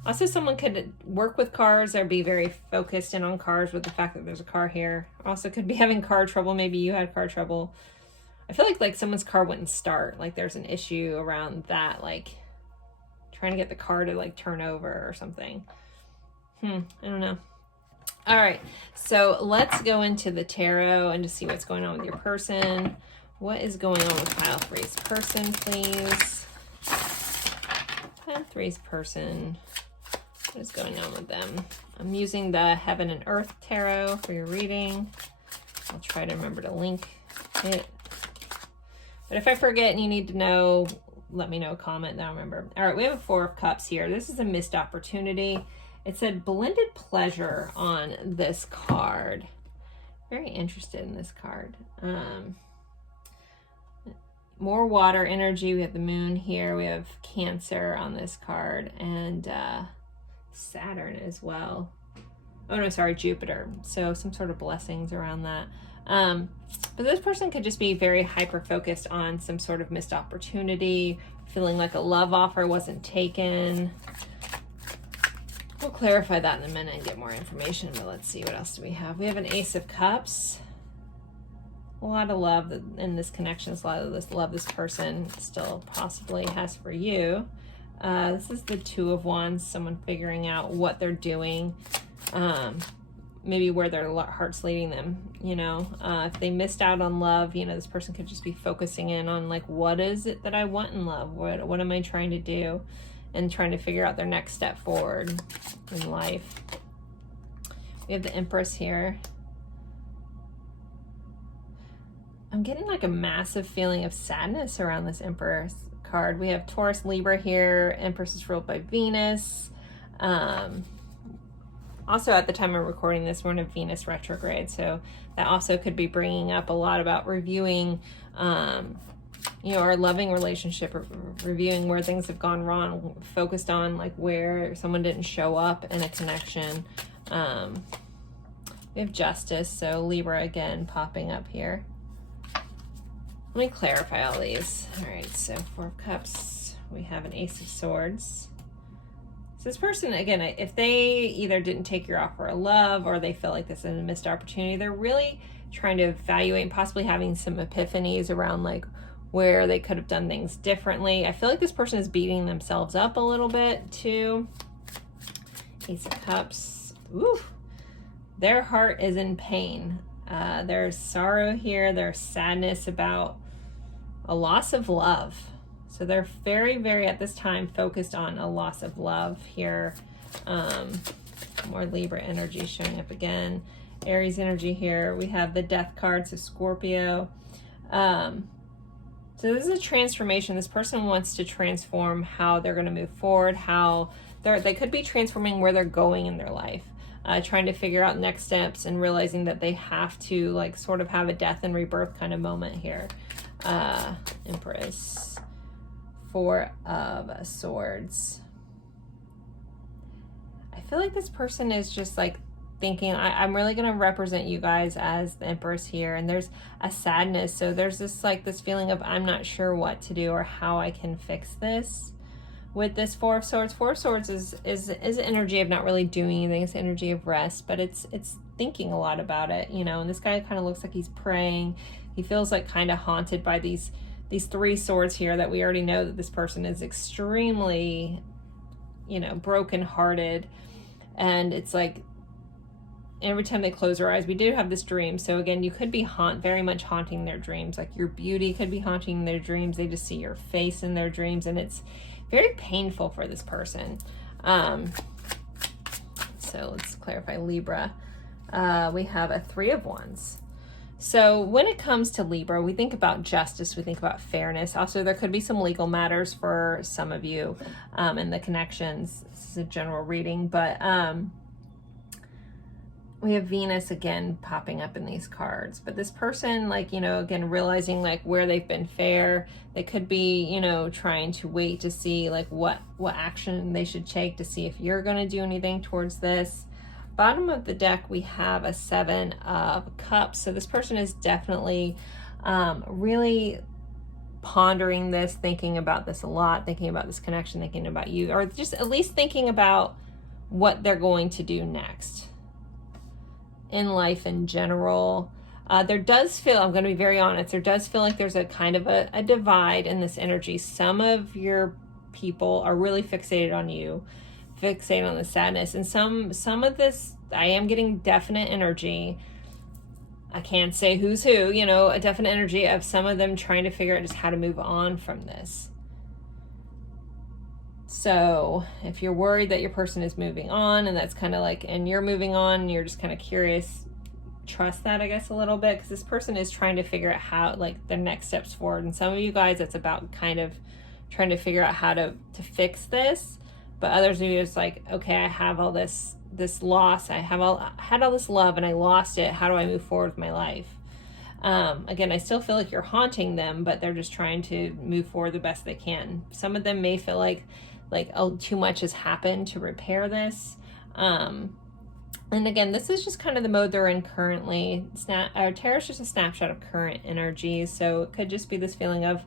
Also, someone could work with cars or be very focused in on cars with the fact that there's a car here. Also could be having car trouble. Maybe you had car trouble. I feel like someone's car wouldn't start. Like there's an issue around that, like trying to get the car to like turn over or something. I don't know. All right, so let's go into the tarot and just see what's going on with your person. What is going on with pile 3's person, please? Pile 3's person. What is going on with them? I'm using the Heaven and Earth Tarot for your reading. I'll try to remember to link it. But if I forget and you need to know, let me know, comment, I'll remember. All right, we have a 4 of Cups here. This is a missed opportunity. It said blended pleasure on this card. Very interested in this card. More water energy. We have the moon here. We have Cancer on this card, and Saturn as well. Oh no, sorry, Jupiter. So some sort of blessings around that. But this person could just be very hyper focused on some sort of missed opportunity, feeling like a love offer wasn't taken. We'll clarify that in a minute and get more information, but let's see, what else do we have? We have an Ace of Cups. A lot of love in this connection. A lot of this love this person still possibly has for you. This is the 2 of Wands, someone figuring out what they're doing, maybe where their heart's leading them, you know. If they missed out on love, you know, this person could just be focusing in on like, what is it that I want in love? What am I trying to do? And trying to figure out their next step forward in life. We have the Empress here. I'm getting like a massive feeling of sadness around this Empress card. We have Taurus, Libra here. Empress is ruled by Venus. Also, at the time of recording this, we're in a Venus retrograde, so that also could be bringing up a lot about reviewing, you know, our loving relationship, or reviewing where things have gone wrong, focused on like where someone didn't show up in a connection. We have Justice, so Libra again popping up here. Let me clarify all these. All right, so 4 of Cups. We have an Ace of Swords. So this person, again, if they either didn't take your offer of love, or they feel like this is a missed opportunity, they're really trying to evaluate, possibly having some epiphanies around like where they could have done things differently. I feel like this person is beating themselves up a little bit too. Ace of Cups. Ooh, their heart is in pain. There's sorrow here. There's sadness about a loss of love. So they're very, very, at this time, focused on a loss of love here. More Libra energy showing up again. Aries energy here. We have the Death card, so Scorpio. So this is a transformation. This person wants to transform how they're going to move forward, how they could be transforming where they're going in their life. Trying to figure out next steps and realizing that they have to like sort of have a death and rebirth kind of moment here. Empress. 4 of Swords. I feel like this person is just like thinking, I'm really going to represent you guys as the Empress here, and there's a sadness. So there's this like this feeling of, I'm not sure what to do or how I can fix this. With this 4 of Swords, 4 of Swords is an energy of not really doing anything. It's energy of rest, but it's thinking a lot about it, you know. And this guy kind of looks like he's praying. He feels like kind of haunted by these 3 swords here, that we already know that this person is extremely, you know, brokenhearted. And it's like every time they close their eyes, we do have this dream. So again, you could be very much haunting their dreams. Like your beauty could be haunting their dreams. They just see your face in their dreams, and it's very painful for this person. So let's clarify Libra. We have a 3 of Wands. So when it comes to Libra, we think about justice, we think about fairness. Also, there could be some legal matters for some of you in the connections. This is a general reading, but we have Venus again popping up in these cards. But this person, like, you know, again, realizing like where they've been fair. They could be, you know, trying to wait to see like what action they should take to see if you're going to do anything towards this. Bottom of the deck, we have a 7 of Cups. So this person is definitely really pondering this, thinking about this a lot, thinking about this connection, thinking about you, or just at least thinking about what they're going to do next in life in general. There does feel, I'm going to be very honest, there does feel like there's a kind of a divide in this energy. Some of your people are really fixated on you, fixate on the sadness, and some of this, I am getting definite energy. I can't say who's who, you know, a definite energy of some of them trying to figure out just how to move on from this. So if you're worried that your person is moving on, and that's kind of like, and you're moving on, and you're just kind of curious, trust that, I guess, a little bit, because this person is trying to figure out how, like, their next steps forward. And some of you guys, it's about kind of trying to figure out how to fix this. But others of you, it's like, okay, I have all this loss. I had all this love and I lost it. How do I move forward with my life? Again, I still feel like you're haunting them, but they're just trying to move forward the best they can. Some of them may feel like oh, too much has happened to repair this. And again, this is just kind of the mode they're in currently. Tarot is just a snapshot of current energies. So it could just be this feeling of,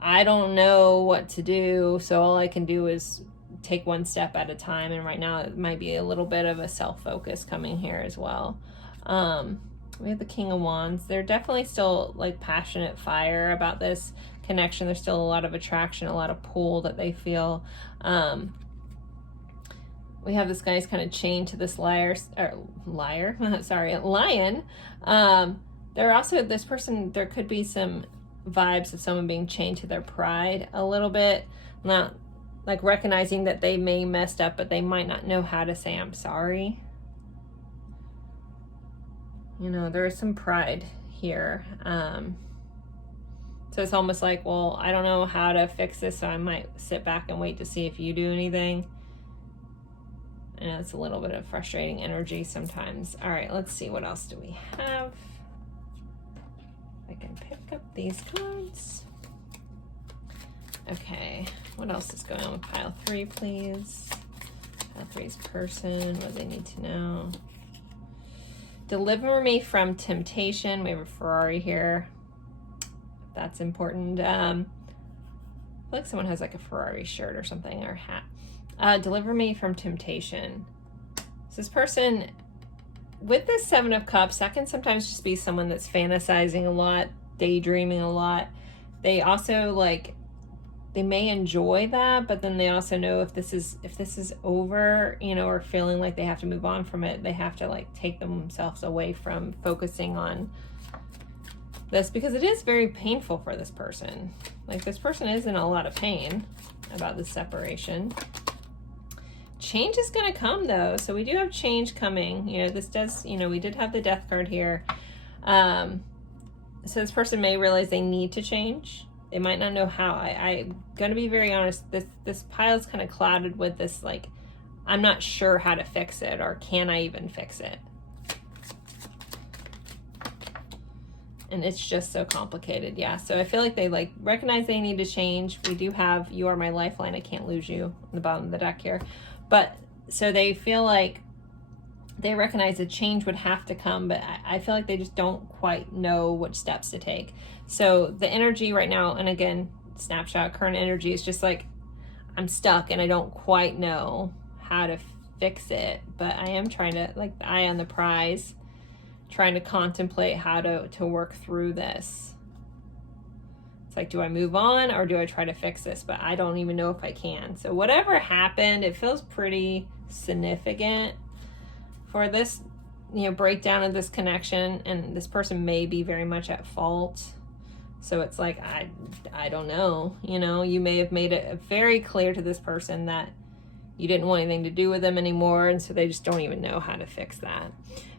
I don't know what to do, so all I can do is take one step at a time. And right now it might be a little bit of a self-focus coming here as well. We have the King of Wands. They're definitely still like passionate fire about this connection. There's still a lot of attraction, a lot of pull that they feel. We have this guy's kind of chained to this lion. There also, this person, there could be some vibes of someone being chained to their pride a little bit. Not like recognizing that they may messed up, but they might not know how to say I'm sorry. You know, there is some pride here. So it's almost like, well, I don't know how to fix this, so I might sit back and wait to see if you do anything. I know it's a little bit of frustrating energy sometimes. All right, let's see, what else do we have? I can pick up these cards. Okay, what else is going on with pile 3, please? Pile 3's person, what do they need to know? Deliver me from temptation. We have a Ferrari here. That's important. I feel like someone has like a Ferrari shirt or something, or hat. Deliver me from temptation. So this person, with this 7 of Cups, that can sometimes just be someone that's fantasizing a lot, daydreaming a lot. They also like, they may enjoy that, but then they also know if this is over, you know, or feeling like they have to move on from it, they have to like take themselves away from focusing on this, because it is very painful for this person. Like, this person is in a lot of pain about this separation. Change is going to come though. So we do have change coming. You know, this does, you know, we did have the Death card here. So this person may realize they need to change. They might not know how. I'm going to be very honest. This pile is kind of clouded with this, like, I'm not sure how to fix it, or can I even fix it? And it's just so complicated. Yeah. So I feel like they like recognize they need to change. We do have You Are My Lifeline, I Can't Lose You on the bottom of the deck here. But so they feel like they recognize a change would have to come, but I feel like they just don't quite know which steps to take. So the energy right now, and again, snapshot, current energy is just like, I'm stuck and I don't quite know how to fix it, but I am trying to, like, the eye on the prize, trying to contemplate how to work through this. It's like, do I move on or do I try to fix this? But I don't even know if I can. So whatever happened, it feels pretty significant for this you know, breakdown of this connection, and this person may be very much at fault. So it's like, I don't know, you know, you may have made it very clear to this person that you didn't want anything to do with them anymore, and so they just don't even know how to fix that.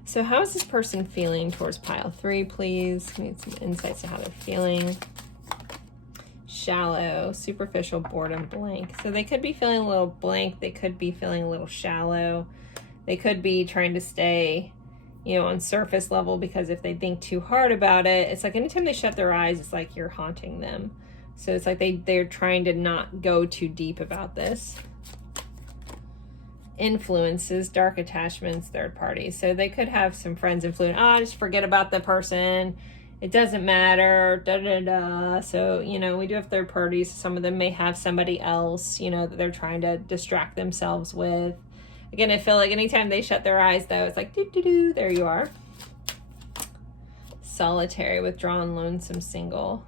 So how is this person feeling towards pile 3, please? We need some insights to how they're feeling. Shallow, superficial, boredom, blank. So they could be feeling a little blank. They could be feeling a little shallow. They could be trying to stay, you know, on surface level, because if they think too hard about it, it's like anytime they shut their eyes, it's like you're haunting them. So it's like they're trying to not go too deep about this. Influences, dark attachments, third parties. So they could have some friends influence. Oh, just forget about the person. It doesn't matter. Da da da. So, you know, we do have third parties. Some of them may have somebody else, you know, that they're trying to distract themselves with. Again, I feel like anytime they shut their eyes, though, it's like, doo-doo-doo, there you are. Solitary, withdrawn, lonesome, single.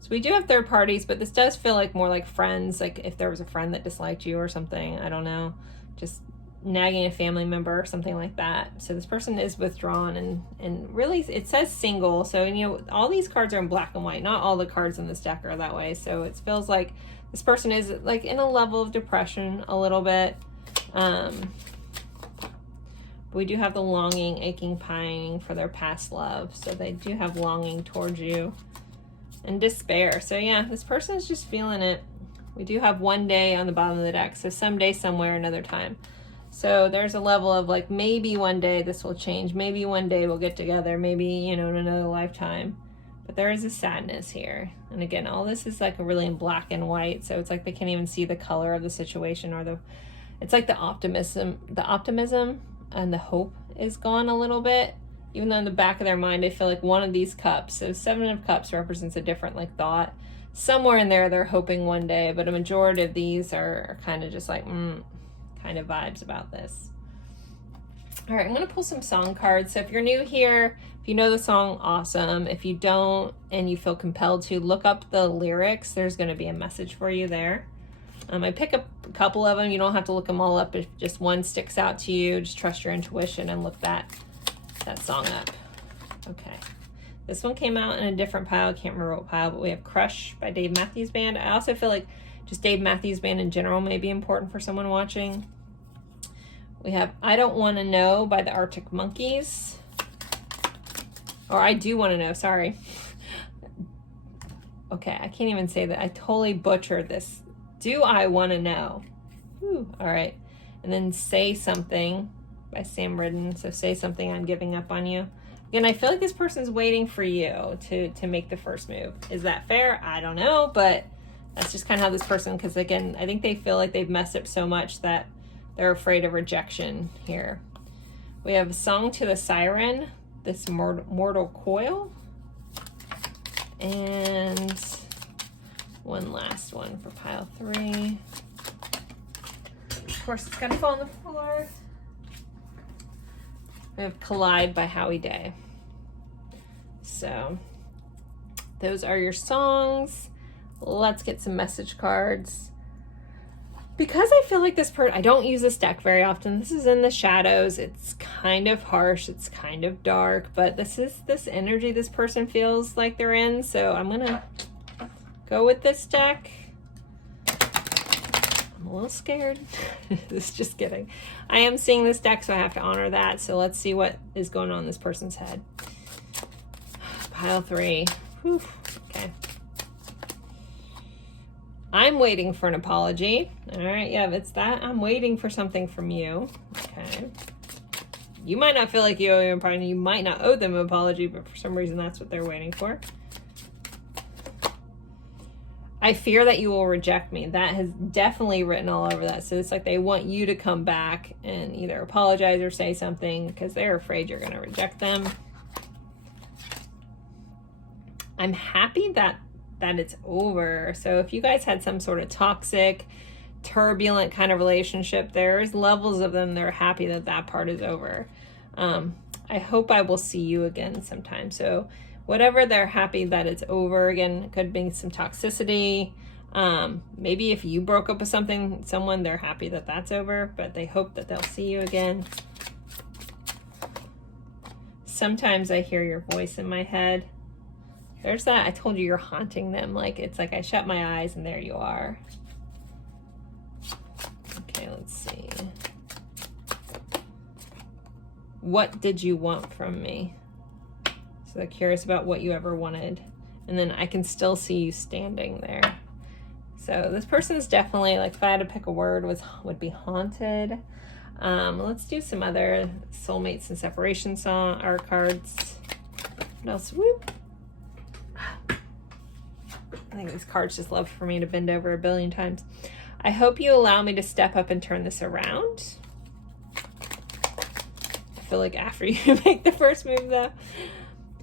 So we do have third parties, but this does feel like more like friends, like if there was a friend that disliked you or something, I don't know, just nagging a family member or something like that. So this person is withdrawn, and really it says single. So, you know, all these cards are in black and white. Not all the cards in this deck are that way. So it feels like this person is like in a level of depression a little bit. We do have the longing, aching, pining for their past love. So they do have longing towards you. And despair. So yeah, this person is just feeling it. We do have one day on the bottom of the deck. So someday, somewhere, another time. So there's a level of like, maybe one day this will change. Maybe one day we'll get together. Maybe, you know, in another lifetime. But there is a sadness here. And again, all this is like really in black and white. So it's like they can't even see the color of the situation, or it's like the optimism and the hope is gone a little bit. Even though in the back of their mind, I feel like one of these cups, so 7 of Cups represents a different like thought. Somewhere in there, they're hoping one day, but a majority of these are kind of just like, kind of vibes about this. All right, I'm going to pull some song cards. So if you're new here, if you know the song, awesome. If you don't and you feel compelled to, look up the lyrics. There's going to be a message for you there. I pick up a couple of them. You don't have to look them all up. If just one sticks out to you, just trust your intuition and look that song up. Okay, this one came out in a different pile. I can't remember what pile, but we have Crush by Dave Matthews Band. I also feel like just Dave Matthews Band in general may be important for someone watching. We have I Don't Want to Know by the Arctic Monkeys. Or I Do Want to Know, sorry. Okay, I can't even say that. I totally butchered this. Do I Want to Know? Whew, all right. And then Say Something by Sam Ridden. So Say Something, I'm Giving Up on You. Again, I feel like this person's waiting for you to make the first move. Is that fair? I don't know, but that's just kind of how this person, because again, I think they feel like they've messed up so much that they're afraid of rejection here. We have a Song to the Siren, This Mortal Coil. And one last one for pile 3. Of course, it's got to fall on the floor. We have Collide by Howie Day. So those are your songs. Let's get some message cards. Because I feel like this I don't use this deck very often. This is in the shadows. It's kind of harsh. It's kind of dark. But this is this energy this person feels like they're in. So I'm going to go with this deck. I'm a little scared. Just kidding. I am seeing this deck, so I have to honor that. So let's see what is going on in this person's head. Pile 3. Whew. Okay. I'm waiting for an apology. All right, yeah, if it's that, I'm waiting for something from you. Okay. You might not feel like you owe them an apology. You might not owe them an apology, but for some reason that's what they're waiting for. I fear that you will reject me. That has definitely written all over that. So it's like they want you to come back and either apologize or say something because they're afraid you're going to reject them. I'm happy that it's over. So if you guys had some sort of toxic, turbulent kind of relationship, there's levels of them that are happy that that part is over. I hope I will see you again sometime. So whatever, they're happy that it's over. Again, it could be some toxicity. Maybe if you broke up with someone, they're happy that that's over, but they hope that they'll see you again. sometimes I hear your voice in my head. There's that. I told you you're haunting them. Like, it's like I shut my eyes and there you are. Okay, let's see. What did you want from me? So they're curious about what you ever wanted. And then I can still see you standing there. So this person is definitely, like, if I had to pick a word, would be haunted. Let's do some other soulmates and separation song or cards. What else? Whoop. I think these cards just love for me to bend over a billion times. I hope you allow me to step up and turn this around. I feel like after you make the first move, though.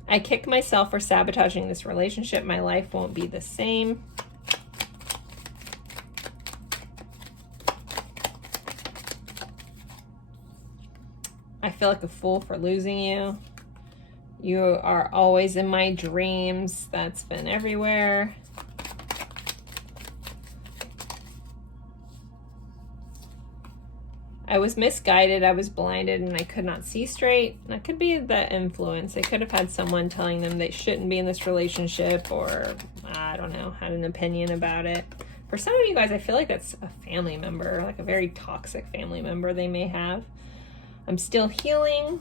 I kick myself for sabotaging this relationship. My life won't be the same. I feel like a fool for losing you. You are always in my dreams. That's been everywhere. I was misguided, I was blinded, and I could not see straight. That could be the influence. They could have had someone telling them they shouldn't be in this relationship, or, I don't know, had an opinion about it. For some of you guys, I feel like that's a family member, like a very toxic family member they may have. I'm still healing.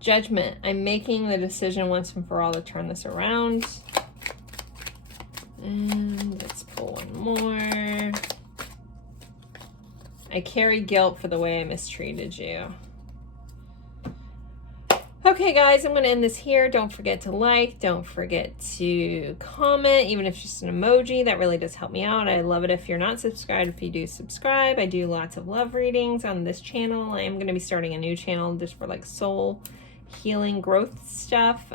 Judgment. I'm making the decision once and for all to turn this around. And let's pull one more. I carry guilt for the way I mistreated you. Okay, guys, I'm going to end this here. Don't forget to like. Don't forget to comment, even if it's just an emoji. That really does help me out. I love it if you're not subscribed. If you do subscribe, I do lots of love readings on this channel. I am going to be starting a new channel just for like soul healing growth stuff.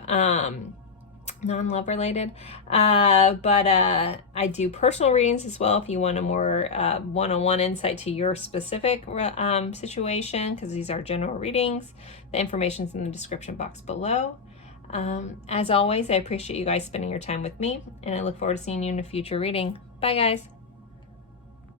Non-love related, but I do personal readings as well if you want a more one-on-one insight to your specific situation, because these are general readings. The information's in the description box below. As always, I appreciate you guys spending your time with me, and I look forward to seeing you in a future reading. Bye, guys.